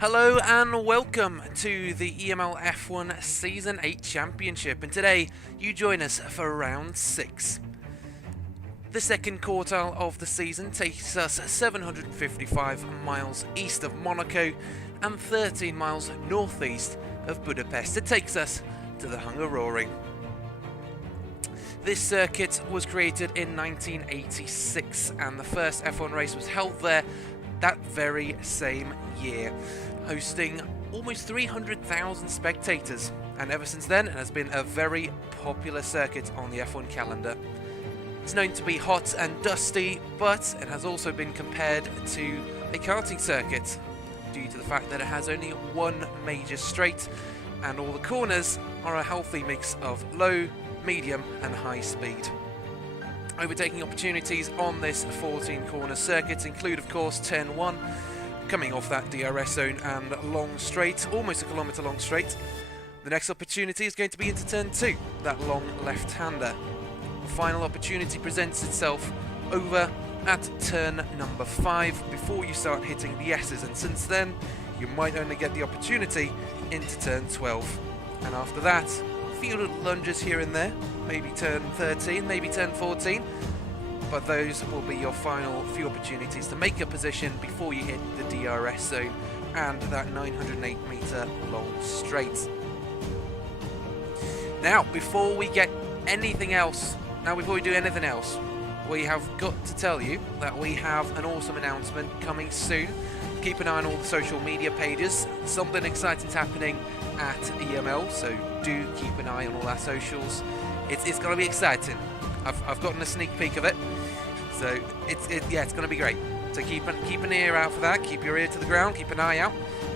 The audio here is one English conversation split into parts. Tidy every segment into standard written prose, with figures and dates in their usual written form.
Hello and welcome to the EML F1 Season 8 Championship, and today you join us for round 6. The second quartile of the season takes us 755 miles east of Monaco and 13 miles northeast of Budapest. It takes us to the Hungary. This circuit was created in 1986 and the first F1 race was held there that very same year, hosting almost 300,000 spectators, and ever since then it has been a very popular circuit on the F1 calendar. It's known to be hot and dusty, but it has also been compared to a karting circuit due to the fact that it has only one major straight and all the corners are a healthy mix of low, medium and high speed. Overtaking opportunities on this 14-corner circuit include, of course, turn 1, coming off that DRS zone and long straight, almost a kilometre long straight. The next opportunity is going to be into turn 2, that long left-hander. The final opportunity presents itself over at turn number 5 before you start hitting the S's, and since then you might only get the opportunity into turn 12. And after that, a few little lunges here and there, maybe turn 13, maybe turn 14, but those will be your final few opportunities to make a position before you hit the DRS zone and that 908 metre long straight. Now, before we do anything else, we have got to tell you that we have an awesome announcement coming soon. Keep an eye on all the social media pages. Something exciting's happening at EML, so do keep an eye on all our socials. It's going to be exciting. I've gotten a sneak peek of it, so it's going to be great. So keep an ear out for that. Keep your ear to the ground. Keep an eye out,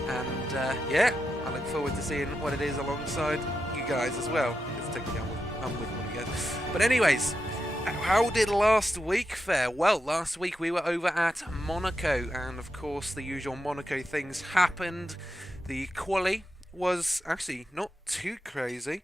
and I look forward to seeing what it is alongside you guys as well. It's technically I'm with one again. But anyways, how did last week fare? Well, last week we were over at Monaco, and of course the usual Monaco things happened. The quali was actually not too crazy.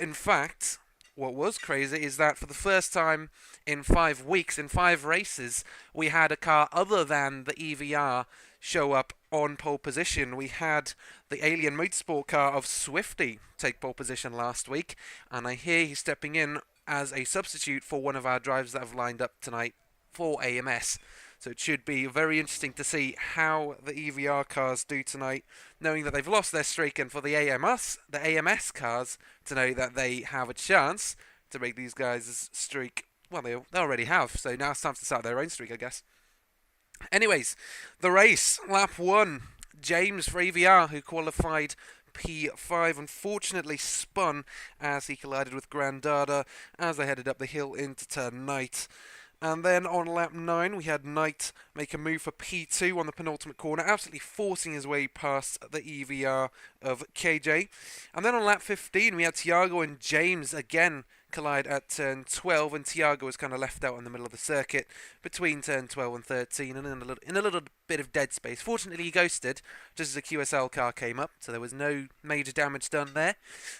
In fact, what was crazy is that for the first time in 5 weeks, in 5 races, we had a car other than the EVR show up on pole position. We had the Alien Motorsport car of Swifty take pole position last week, and I hear he's stepping in as a substitute for one of our drivers that have lined up tonight for AMS. So it should be very interesting to see how the EVR cars do tonight, knowing that they've lost their streak, and for the AMS cars to know that they have a chance to make these guys' streak. Well, they already have, so now it's time to start their own streak, I guess. Anyways, the race, lap 1, James for EVR, who qualified P5, unfortunately spun as he collided with Grandada as they headed up the hill into turn 9. And then on lap 9, we had Knight make a move for P2 on the penultimate corner, absolutely forcing his way past the EVR of KJ. And then on lap 15, we had Tiago and James again collide at turn 12, and Tiago was kind of left out in the middle of the circuit between turn 12 and 13 and in a little bit of dead space. Fortunately, he ghosted just as a QSL car came up, so there was no major damage done there.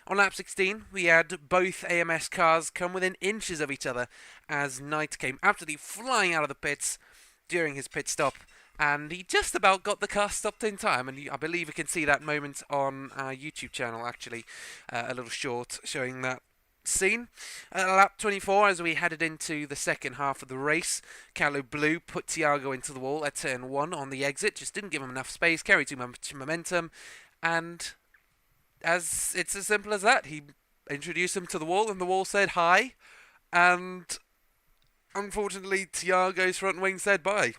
On lap 16, we had both AMS cars come within inches of each other as Knight came absolutely flying out of the pits during his pit stop, and he just about got the car stopped in time, and I believe you can see that moment on our YouTube channel, actually, a little short showing that scene. At lap 24, as we headed into the second half of the race, Calo Blue put Tiago into the wall at turn 1 on the exit, just didn't give him enough space, carried too much momentum, and it's as simple as that. He introduced him to the wall, and the wall said hi, and unfortunately Tiago's front wing said bye.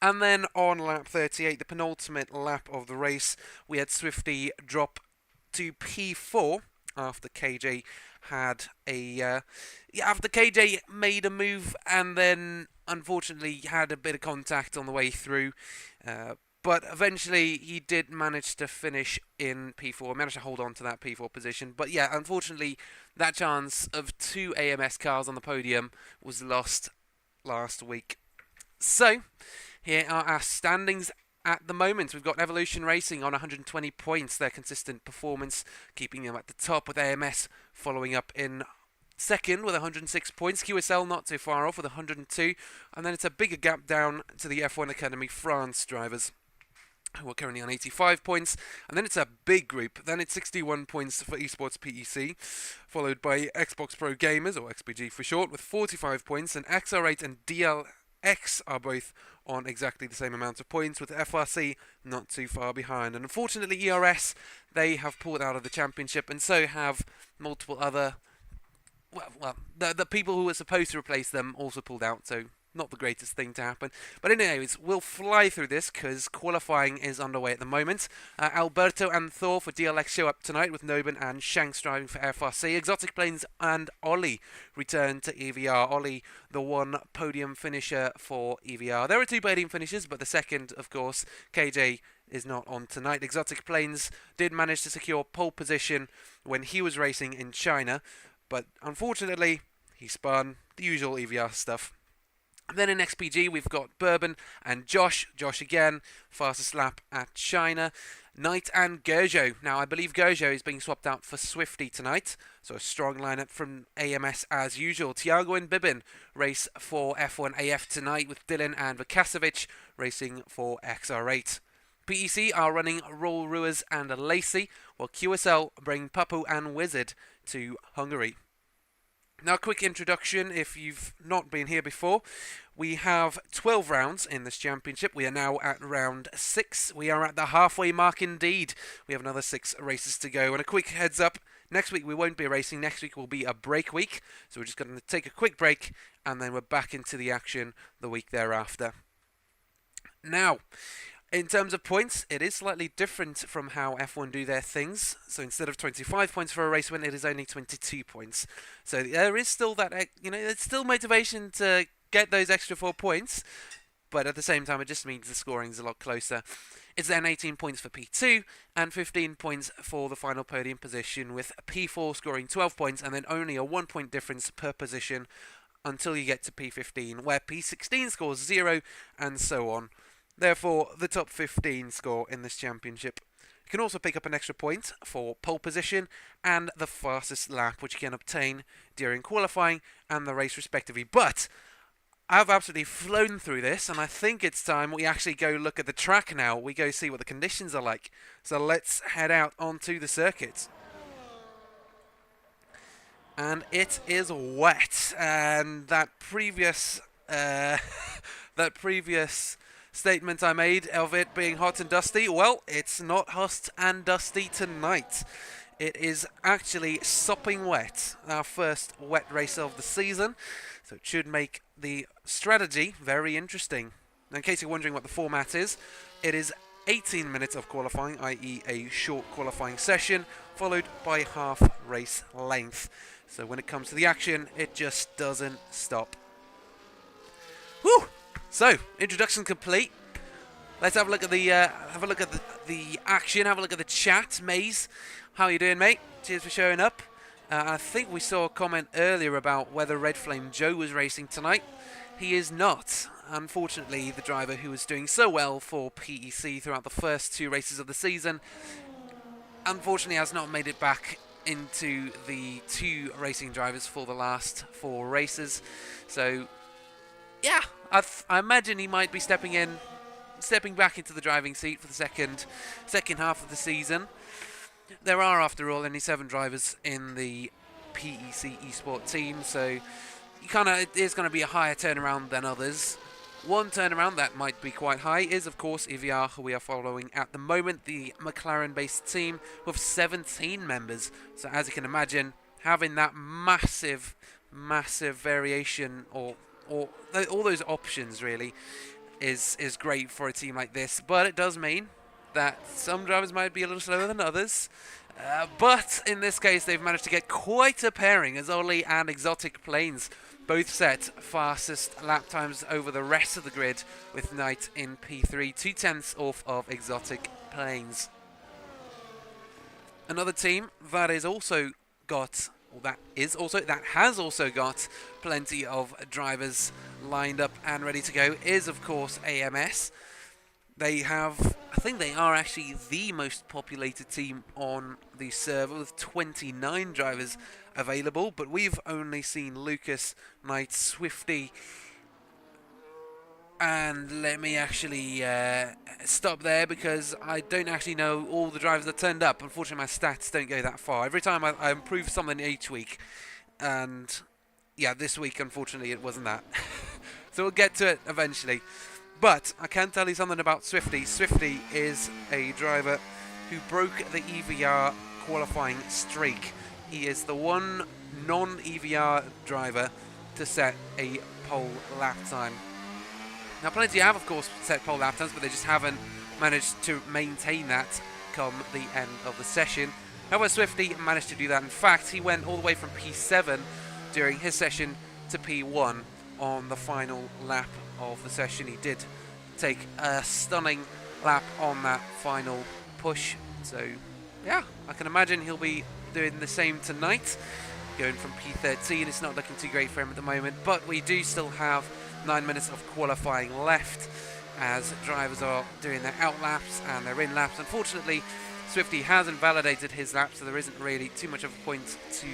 And then on lap 38, the penultimate lap of the race, we had Swifty drop to P4 after KJ made a move and then unfortunately had a bit of contact on the way through, but eventually he did manage to finish in P4, managed to hold on to that P4 position. But yeah, unfortunately that chance of 2 AMS cars on the podium was lost last week. So here are our standings at the moment. We've got Evolution Racing on 120 points, their consistent performance keeping them at the top, with AMS following up in second with 106 points. QSL not too far off with 102, and then it's a bigger gap down to the F1 Academy France drivers. who are currently on 85 points, and then it's a big group. Then it's 61 points for Esports PEC, followed by Xbox Pro Gamers, or XPG for short, with 45 points, and XR8 and DLX are both on exactly the same amount of points, with FRC not too far behind. And unfortunately, ERS, they have pulled out of the championship, and so have multiple other... the people who were supposed to replace them also pulled out, so not the greatest thing to happen. But anyways, we'll fly through this because qualifying is underway at the moment. Alberto and Thor for DLX show up tonight, with Noben and Shanks driving for FRC. Exotic Plains and Ollie return to EVR. Ollie, the one podium finisher for EVR. There are 2 podium finishes, but the second, of course, KJ, is not on tonight. Exotic Plains did manage to secure pole position when he was racing in China, but unfortunately, he spun the usual EVR stuff. Then in XPG, we've got Bourbon and Josh. Josh again, fastest lap at China. Knight and Gerjo. Now, I believe Gerjo is being swapped out for Swifty tonight, so a strong lineup from AMS as usual. Tiago and Bibin race for F1 AF tonight, with Dylan and Vukasovic racing for XR8. PEC are running Roll Ruiz and Lacey, while QSL bring Papu and Wizard to Hungary. Now, a quick introduction if you've not been here before. We have 12 rounds in this championship. We are now at round 6. We are at the halfway mark indeed. We have another 6 races to go. And a quick heads up, next week we won't be racing. Next week will be a break week. So we're just going to take a quick break and then we're back into the action the week thereafter. Now, in terms of points, it is slightly different from how F1 do their things. So instead of 25 points for a race win, it is only 22 points. So there is still that, it's still motivation to get those extra 4 points. But at the same time, it just means the scoring is a lot closer. It's then 18 points for P2 and 15 points for the final podium position, with P4 scoring 12 points and then only a 1 point difference per position until you get to P15, where P16 scores 0 and so on. Therefore, the top 15 score in this championship. You can also pick up an extra point for pole position and the fastest lap, which you can obtain during qualifying and the race respectively. But I've absolutely flown through this, and I think it's time we actually go look at the track now. We go see what the conditions are like. So let's head out onto the circuit. And it is wet, and that previous statement I made of it being hot and dusty, well, it's not hot and dusty tonight. It is actually sopping wet, our first wet race of the season, so it should make the strategy very interesting. Now, in case you're wondering what the format is, it is 18 minutes of qualifying, i.e. a short qualifying session, followed by half race length. So when it comes to the action, it just doesn't stop. Whew! So, introduction complete. Let's have a look at the action. Have a look at the chat. Maze, how you doing, mate? Cheers for showing up. I think we saw a comment earlier about whether Red Flame Joe was racing tonight. He is not. Unfortunately, the driver who was doing so well for PEC throughout the first 2 races of the season, unfortunately has not made it back into the 2 racing drivers for the last 4 races. So, yeah, I imagine he might be stepping back into the driving seat for the second half of the season. There are, after all, only 7 drivers in the PEC eSport team, so it is going to be a higher turnaround than others. One turnaround that might be quite high is, of course, EVR, who we are following at the moment, the McLaren-based team with 17 members. So as you can imagine, having that massive variation or all those options really is great for a team like this. But it does mean that some drivers might be a little slower than others. But in this case, they've managed to get quite a pairing, as Ollie and Exotic Plains both set fastest lap times over the rest of the grid, with Knight in P3, 2/10 off of Exotic Plains. Another team that has also got plenty of drivers lined up and ready to go is, of course, AMS. I think they are actually the most populated team on the server, with 29 drivers available, but we've only seen Lucas, Knight, Swifty, And let me actually stop there because I don't actually know all the drivers that turned up. Unfortunately, my stats don't go that far. Every time I improve something each week. And yeah, this week, unfortunately, it wasn't that. So we'll get to it eventually. But I can tell you something about Swifty. Swifty is a driver who broke the EVR qualifying streak. He is the one non-EVR driver to set a pole lap time. Now, plenty have, of course, set pole lap times, but they just haven't managed to maintain that come the end of the session. However, Swifty managed to do that. In fact, he went all the way from P7 during his session to P1 on the final lap of the session. He did take a stunning lap on that final push. So, yeah, I can imagine he'll be doing the same tonight. Going from P13, it's not looking too great for him at the moment, but we do still have 9 minutes of qualifying left as drivers are doing their out laps and their in laps. Unfortunately, Swifty hasn't validated his lap, so there isn't really too much of a point to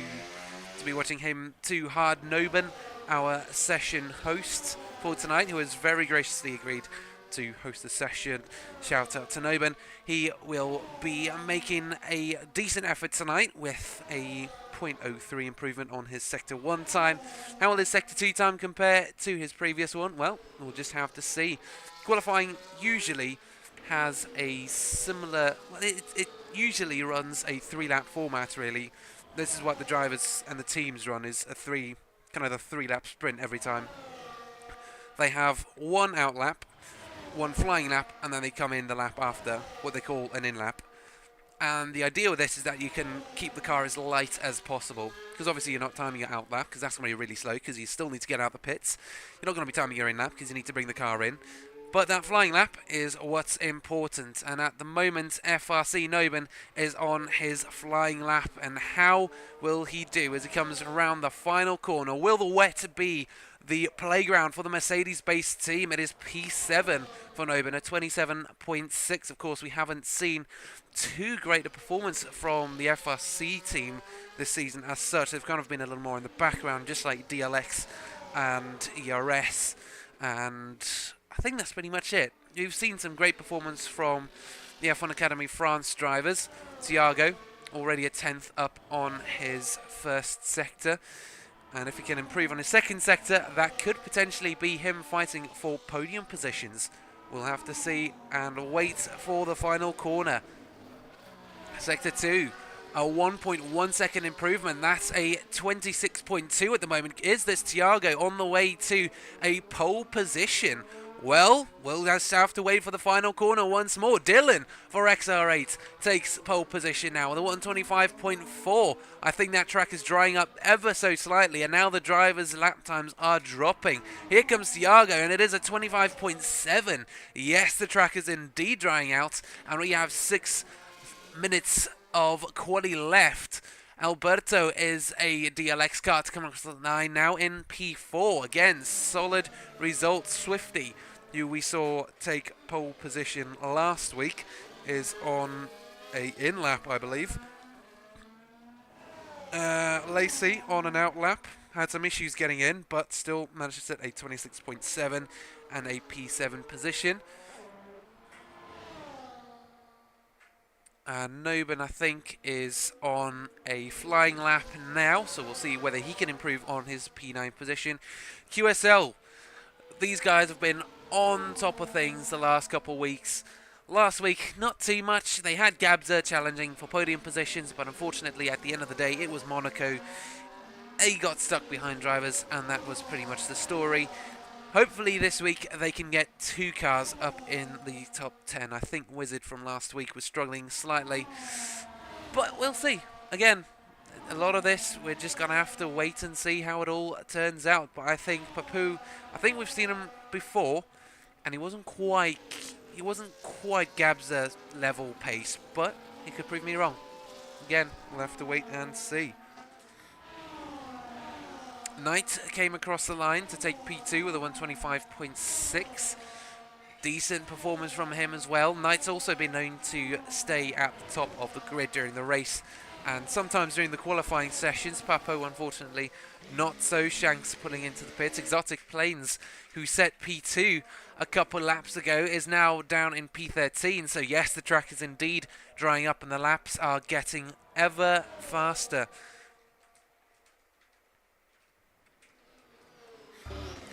be watching him too hard. Noben, our session host for tonight, who has very graciously agreed to host the session. Shout out to Noben. He will be making a decent effort tonight with a 0.03 improvement on his Sector 1 time. How will his Sector 2 time compare to his previous one? Well, we'll just have to see. Qualifying usually has a similar... Well, it usually runs a 3-lap format, really. This is what the drivers and the teams run, is a kind of a 3-lap sprint every time. They have one out lap, one flying lap, and then they come in the lap after, what they call an in lap. And the idea with this is that you can keep the car as light as possible, because obviously you're not timing your out lap, because that's going to be really slow, because you still need to get out the pits. You're not going to be timing your in lap, because you need to bring the car in. But that flying lap is what's important, and at the moment FRC Noben is on his flying lap, and how will he do as he comes around the final corner? Will the wet be the playground for the Mercedes-based team? It is P7 for Noben, a 27.6. Of course, we haven't seen too great a performance from the FRC team this season as such. They've kind of been a little more in the background, just like DLX and ERS, and I think that's pretty much it. You've seen some great performance from the F1 Academy France drivers. Thiago, already a 10th up on his first sector. And if he can improve on his second sector, that could potentially be him fighting for podium positions. We'll have to see and wait for the final corner. Sector 2, a 1.1 second improvement. That's a 26.2 at the moment. Is this Thiago on the way to a pole position? Well, we'll just have to wait for the final corner once more. Dylan for XR8 takes pole position now with a 125.4. I think that track is drying up ever so slightly, and now the drivers' lap times are dropping. Here comes Thiago, and it is a 25.7. Yes, the track is indeed drying out, and we have 6 minutes of quali left. Alberto is a DLX car to come across the line now in P4. Again, solid results. Swifty, who we saw take pole position last week, is on a in lap, I believe. Lacey on an out lap, had some issues getting in, but still managed to set a 26.7 and a P7 position. And Noben, I think, is on a flying lap now, so we'll see whether he can improve on his P9 position. QSL, these guys have been on top of things the last couple of weeks. Last week, not too much. They had Gabza challenging for podium positions, but unfortunately, at the end of the day, it was Monaco. He got stuck behind drivers, and that was pretty much the story. Hopefully this week they can get 2 cars up in the top 10. I think Wizard from last week was struggling slightly, but we'll see. Again, a lot of this, we're just going to have to wait and see how it all turns out. But I think Papu, I think we've seen him before, and he wasn't quite Gabza level pace, but he could prove me wrong. Again, we'll have to wait and see. Knight came across the line to take P2 with a 125.6. Decent performance from him as well. Knight's also been known to stay at the top of the grid during the race and sometimes during the qualifying sessions. Papo, unfortunately, not so. Shanks pulling into the pits. Exotic Planes, who set P2 a couple laps ago is now down in P13. So yes, the track is indeed drying up and the laps are getting ever faster.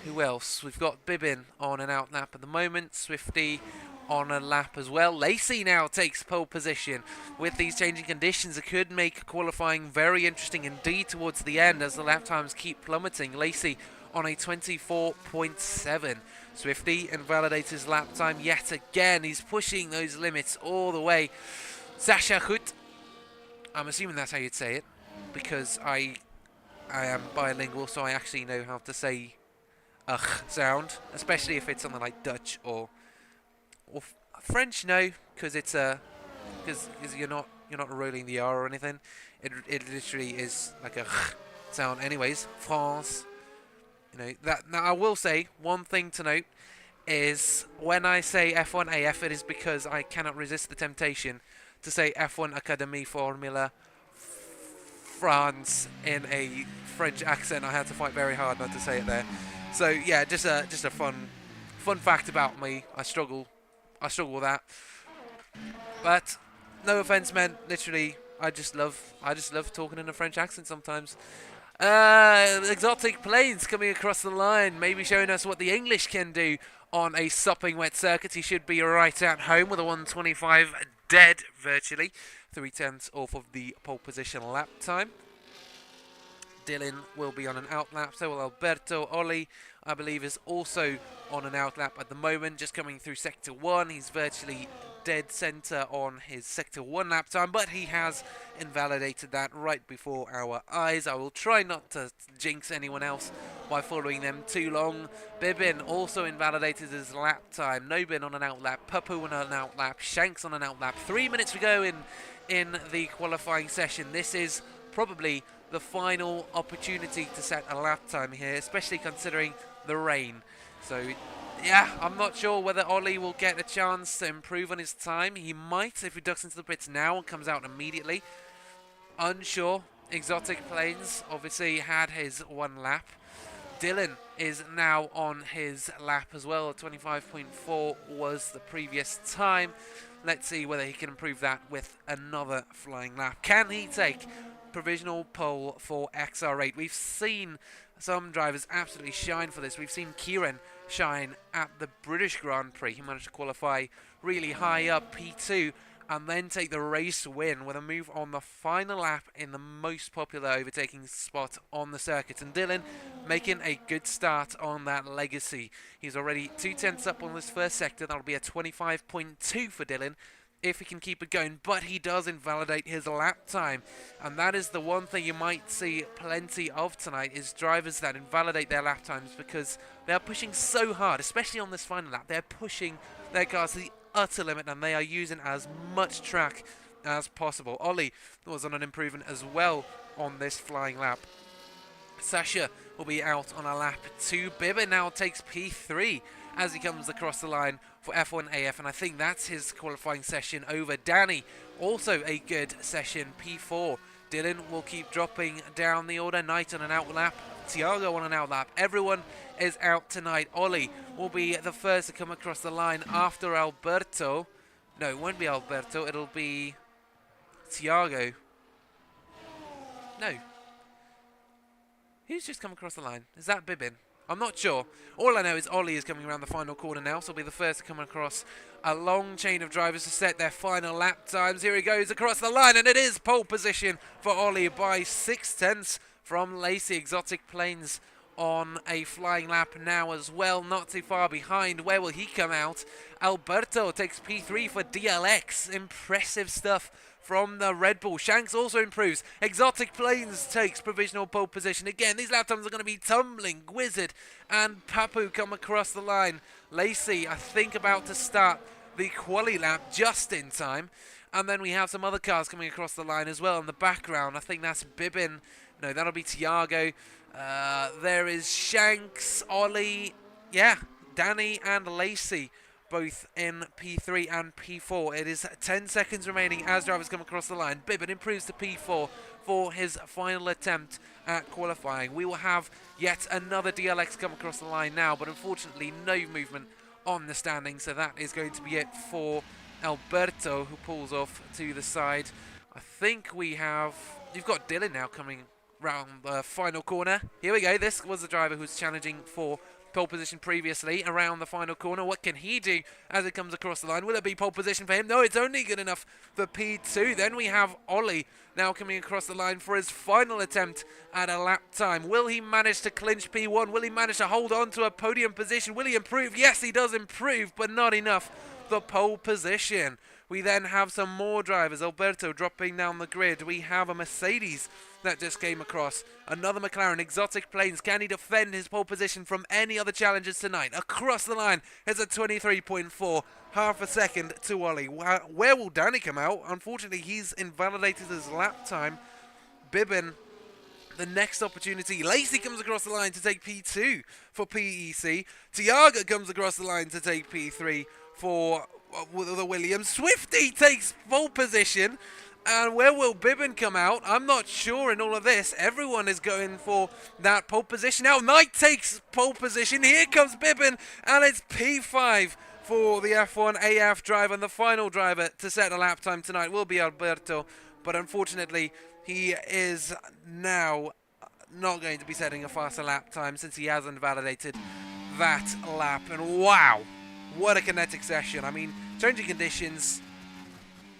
Who else? We've got Bibbin on an out lap at the moment. Swifty on a lap as well. Lacey now takes pole position. With these changing conditions, it could make qualifying very interesting indeed towards the end as the lap times keep plummeting. Lacey on a 24.7. Swifty invalidates his lap time yet again. He's pushing those limits all the way. Sasha Hut, I'm assuming that's how you'd say it, because I am bilingual, so I actually know how to say sound, especially if it's something like Dutch or French. No, because it's because you're not rolling the R or anything. It literally is like a sound. Anyways, France. You know that. Now I will say one thing to note is when I say F1 AF, it is because I cannot resist the temptation to say F1 Academy Formula France in a French accent. I had to fight very hard not to say it there. So yeah, just a fun fact about me. I struggle with that. But no offense meant. Literally, I just love talking in a French accent sometimes. Exotic Plains coming across the line, maybe showing us what the English can do on a sopping wet circuit. He should be right at home with a 125 dead virtually, 3/10 off of the pole position lap time. Dylan will be on an out lap, so will Alberto. Oli, I believe, is also on an out lap at the moment, just coming through Sector 1. He's virtually dead centre on his Sector 1 lap time, but he has invalidated that right before our eyes. I will try not to jinx anyone else by following them too long. Bibbin also invalidated his lap time. Nobin on an out lap, Papu on an out lap, Shanks on an out lap. 3 minutes to go in the qualifying session. This is probably the final opportunity to set a lap time here, especially considering the rain. So yeah, I'm not sure whether Ollie will get a chance to improve on his time. He might if he ducks into the pits now and comes out immediately. Unsure. Exotic Plains obviously had his one lap. Dylan is now on his lap as well. 25.4 was the previous time. Let's see whether he can improve that with another flying lap. Can he take provisional pole for XR8? We've seen some drivers absolutely shine for this. We've seen Kieran shine at the British Grand Prix. He managed to qualify really high up, P2, and then take the race win with a move on the final lap in the most popular overtaking spot on the circuit. And Dylan making a good start on that legacy. He's already 2/10 up on this first sector. That'll be a 25.2 for Dylan if he can keep it going, but he does invalidate his lap time, and that is the one thing you might see plenty of tonight, is drivers that invalidate their lap times because they're pushing so hard, especially on this final lap. They're pushing their cars to the utter limit and they are using as much track as possible. Ollie was on an improvement as well on this flying lap. Sasha will be out on a lap 2. Bibba now takes P3 as he comes across the line for F1 AF, and I think that's his qualifying session over. Danny, also a good session, P4. Dylan will keep dropping down the order. Knight on an out lap, Tiago on an out lap. Everyone is out tonight. Ollie will be the first to come across the line after Alberto. No, it won't be Alberto, it'll be Tiago. No. Who's just come across the line? Is that Bibbin? I'm not sure. All I know is Ollie is coming around the final corner now, so he'll be the first to come across a long chain of drivers to set their final lap times. Here he goes across the line, and it is pole position for Ollie by 6/10 from Lacey. Exotic Plains on a flying lap now as well, not too far behind. Where will he come out? Alberto takes P3 for DLX. Impressive stuff from the Red Bull. Shanks also improves. Exotic Plains takes provisional pole position. Again, these lap times are going to be tumbling. Wizard and Papu come across the line. Lacey, I think, about to start the quali lap just in time. And then we have some other cars coming across the line as well in the background. I think that's Bibbin. No, that'll be Tiago. There is Shanks, Ollie, yeah, Danny and Lacey, both in P3 and P4. It is 10 seconds remaining as drivers come across the line. Bibbin improves to P4 for his final attempt at qualifying. We will have yet another DLX come across the line now, but unfortunately no movement on the standing. So that is going to be it for Alberto, who pulls off to the side. I think you've got Dylan now coming round the final corner. Here we go. This was the driver who was challenging for pole position previously around the final corner. What can he do as it comes across the line? Will it be pole position for him? No, it's only good enough for P2. Then we have Ollie now coming across the line for his final attempt at a lap time. Will he manage to clinch P1? Will he manage to hold on to a podium position? Will he improve? Yes, he does improve, but not enough. The pole position. We then have some more drivers. Alberto dropping down the grid. We have a Mercedes that just came across. Another McLaren. Exotic Planes. Can he defend his pole position from any other challenges tonight? Across the line is a 23.4. Half a second to Ollie. Where will Danny come out? Unfortunately, he's invalidated his lap time. Bibbin, the next opportunity. Lacey comes across the line to take P2 for PEC. Tiago comes across the line to take P3 for the Williams. Swifty takes pole position. And where will Bibbin come out? I'm not sure in all of this. Everyone is going for that pole position. Now Knight takes pole position. Here comes Bibbin. And it's P5 for the F1 AF driver. And the final driver to set a lap time tonight will be Alberto. But unfortunately, he is now not going to be setting a faster lap time since he hasn't validated that lap. And wow, what a kinetic session. I mean, changing conditions.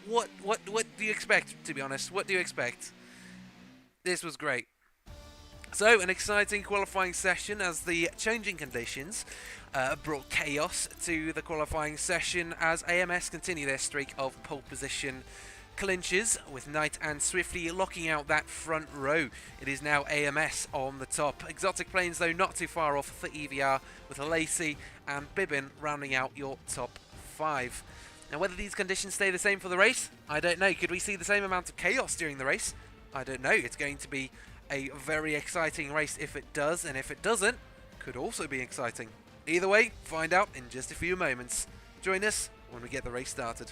What do you expect, to be honest? What do you expect? This was great. So, an exciting qualifying session as the changing conditions brought chaos to the qualifying session as AMS continue their streak of pole position clinches, with Knight and Swifty locking out that front row. It is now AMS on the top. Exotic Planes, though, not too far off for EVR, with Lacey and Bibbin rounding out your top 5. Now, whether these conditions stay the same for the race, I don't know. Could we see the same amount of chaos during the race? I don't know. It's going to be a very exciting race if it does, and if it doesn't, could also be exciting. Either way, find out in just a few moments. Join us when we get the race started.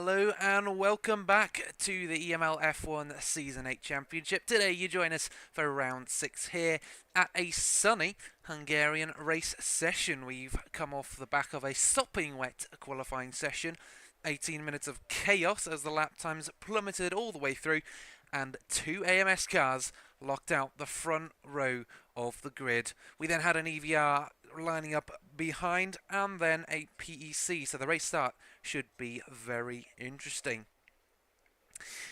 Hello and welcome back to the EML F1 Season 8 Championship. Today you join us for round 6 here at a sunny Hungarian race session. We've come off the back of a sopping wet qualifying session. 18 minutes of chaos as the lap times plummeted all the way through and 2 AMS cars locked out the front row of the grid. We then had an EVR lining up behind and then a PEC, so the race start should be very interesting.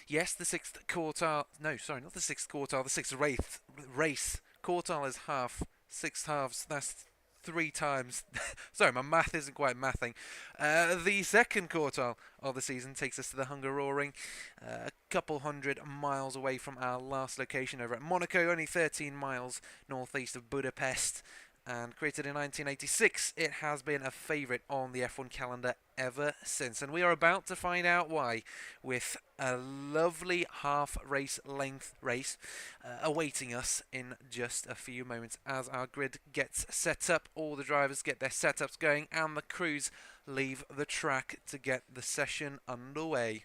Yes, the sixth quartile, no, sorry, not the sixth quartile, the sixth race. Quartile is half, 6 halves, that's 3 times. Sorry, my math isn't quite mathing. The second quartile of the season takes us to the Hungaroring, a couple hundred miles away from our last location over at Monaco, only 13 miles northeast of Budapest. And created in 1986, it has been a favourite on the F1 calendar ever since. And we are about to find out why, with a lovely half-race length race awaiting us in just a few moments as our grid gets set up. All the drivers get their setups going and the crews leave the track to get the session underway.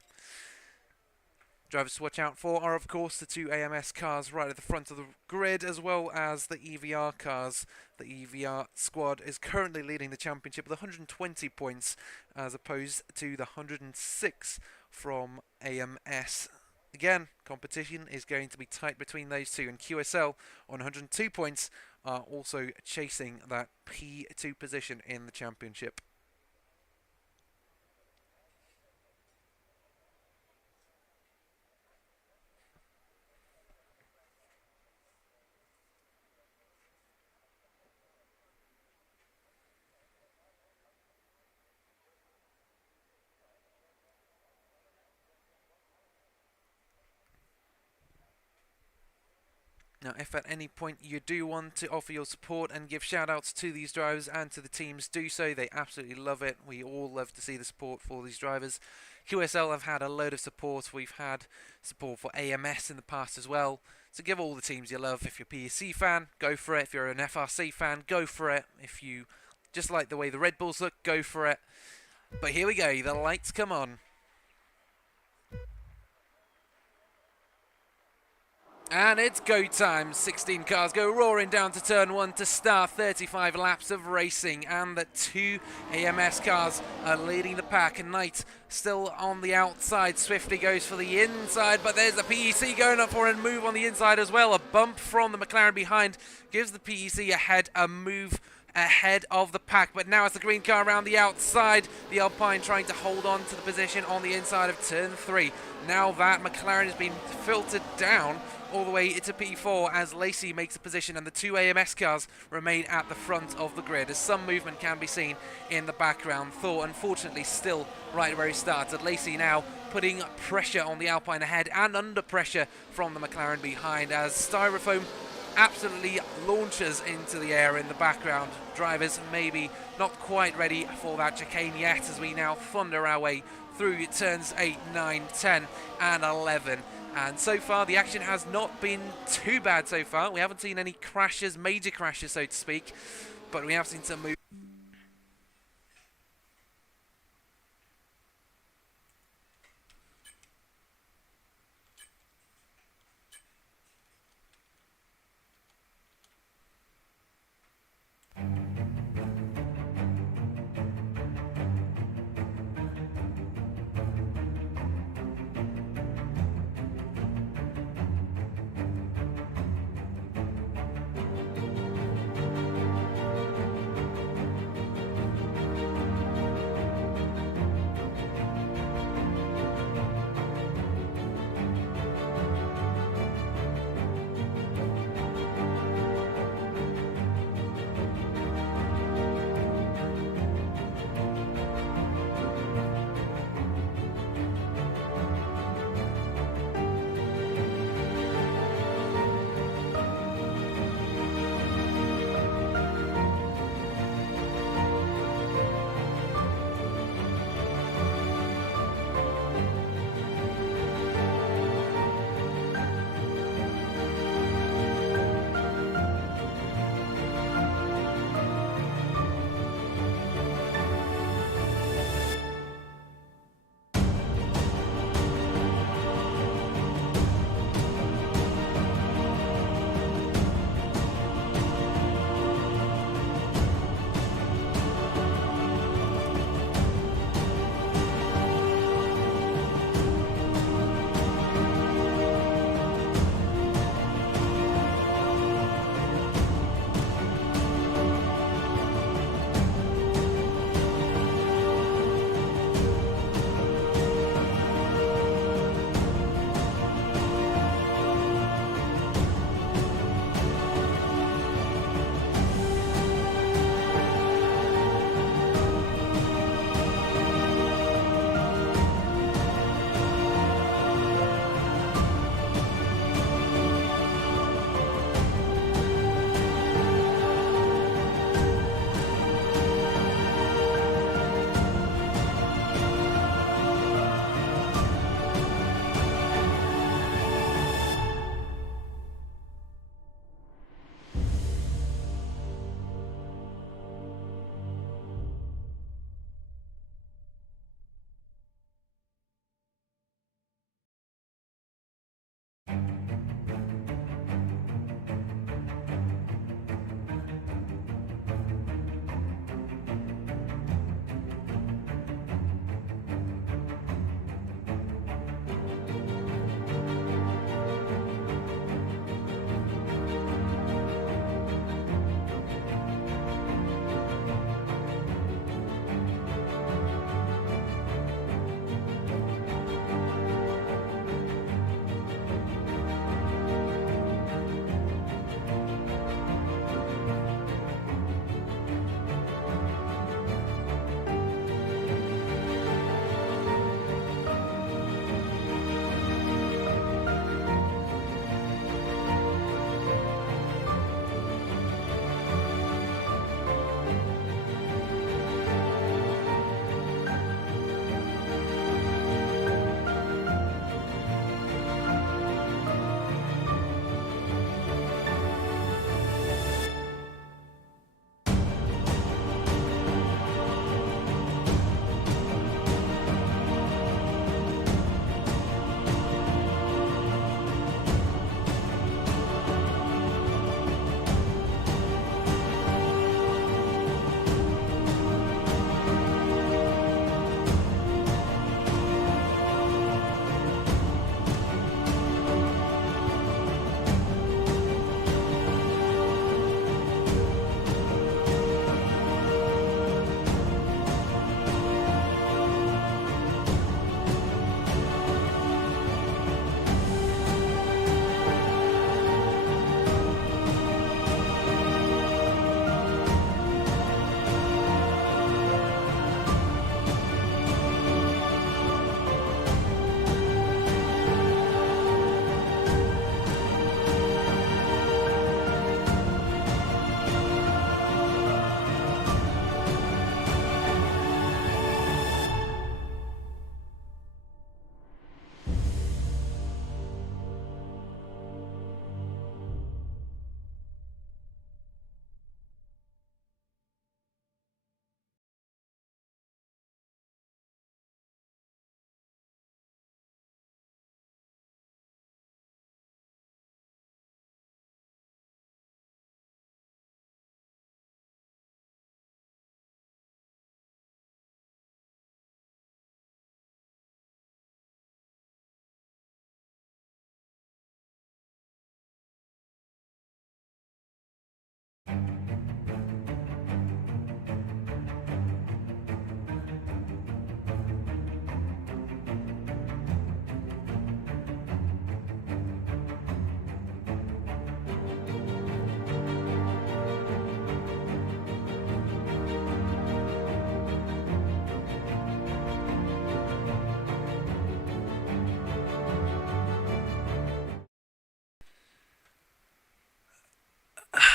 Drivers to watch out for are, of course, the 2 AMS cars right at the front of the grid, as well as the EVR cars. The EVR squad is currently leading the championship with 120 points, as opposed to the 106 from AMS. Again, competition is going to be tight between those two, and QSL on 102 points are also chasing that P2 position in the championship. Now, if at any point you do want to offer your support and give shout-outs to these drivers and to the teams, do so. They absolutely love it. We all love to see the support for these drivers. QSL have had a load of support. We've had support for AMS in the past as well. So give all the teams you love. If you're a PEC fan, go for it. If you're an FRC fan, go for it. If you just like the way the Red Bulls look, go for it. But here we go. The lights come on. And it's go time. 16 cars go roaring down to turn 1 to start 35 laps of racing. And the 2 AMS cars are leading the pack. And Knight still on the outside. Swifty goes for the inside, but there's the PEC going up for a move on the inside as well. A bump from the McLaren behind gives the PEC a move ahead of the pack, but now it's the green car around the outside. The Alpine trying to hold on to the position on the inside of turn 3. Now that McLaren has been filtered down all the way into P4 as Lacey makes a position, and the 2 AMS cars remain at the front of the grid as some movement can be seen in the background. Thor unfortunately still right where he started. Lacey now putting pressure on the Alpine ahead and under pressure from the McLaren behind as Styrofoam absolutely launches into the air in the background. Drivers maybe not quite ready for that chicane yet as we now thunder our way through turns 8, 9, 10 and 11. And so far the action has not been too bad so far. We haven't seen any crashes, major crashes so to speak, but we have seen some move.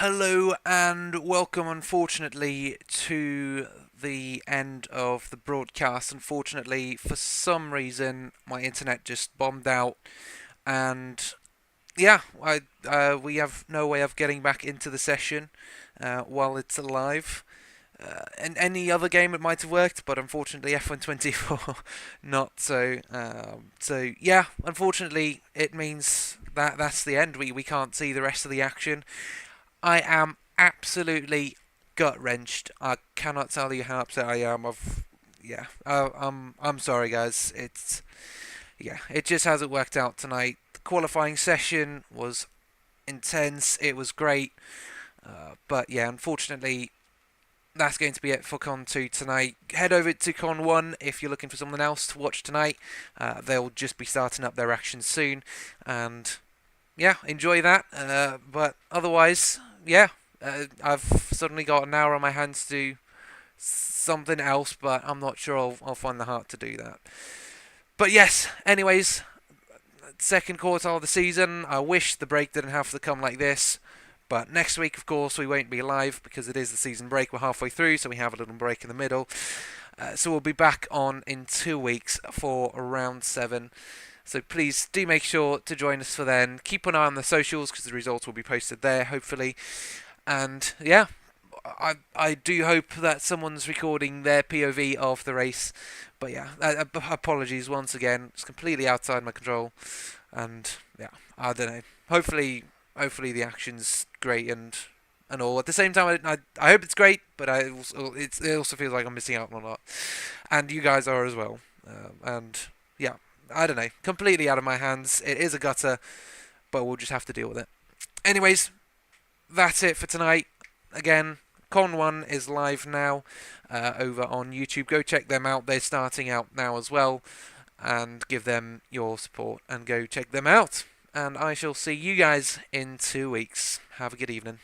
Hello and welcome, unfortunately, to the end of the broadcast. Unfortunately, for some reason, my internet just bombed out, and yeah, we have no way of getting back into the session while it's alive. In any other game, it might have worked, but unfortunately, F124 not so. So yeah, unfortunately, it means that that's the end. We can't see the rest of the action. I am absolutely gut wrenched. I cannot tell you how upset I am. I'm sorry, guys. It just hasn't worked out tonight. The qualifying session was intense. It was great, but yeah, unfortunately, that's going to be it for Con 2 tonight. Head over to Con 1 if you're looking for something else to watch tonight. They'll just be starting up their action soon, and yeah, enjoy that. But otherwise, yeah, I've suddenly got an hour on my hands to do something else, but I'm not sure I'll find the heart to do that. But yes, anyways, second quarter of the season. I wish the break didn't have to come like this. But next week, of course, we won't be live because it is the season break. We're halfway through, so we have a little break in the middle. So we'll be back on in 2 weeks for round 7. So please do make sure to join us for then. Keep an eye on the socials because the results will be posted there, hopefully. And yeah, I do hope that someone's recording their POV of the race. But yeah, apologies once again. It's completely outside my control. And yeah, I don't know. Hopefully the action's great and all. At the same time, I hope it's great, but it also feels like I'm missing out on a lot. And you guys are as well. And yeah, I don't know. Completely out of my hands. It is a gutter, but we'll just have to deal with it. Anyways, that's it for tonight. Again, Con 1 is live now over on YouTube. Go check them out. They're starting out now as well. And give them your support and go check them out. And I shall see you guys in 2 weeks. Have a good evening.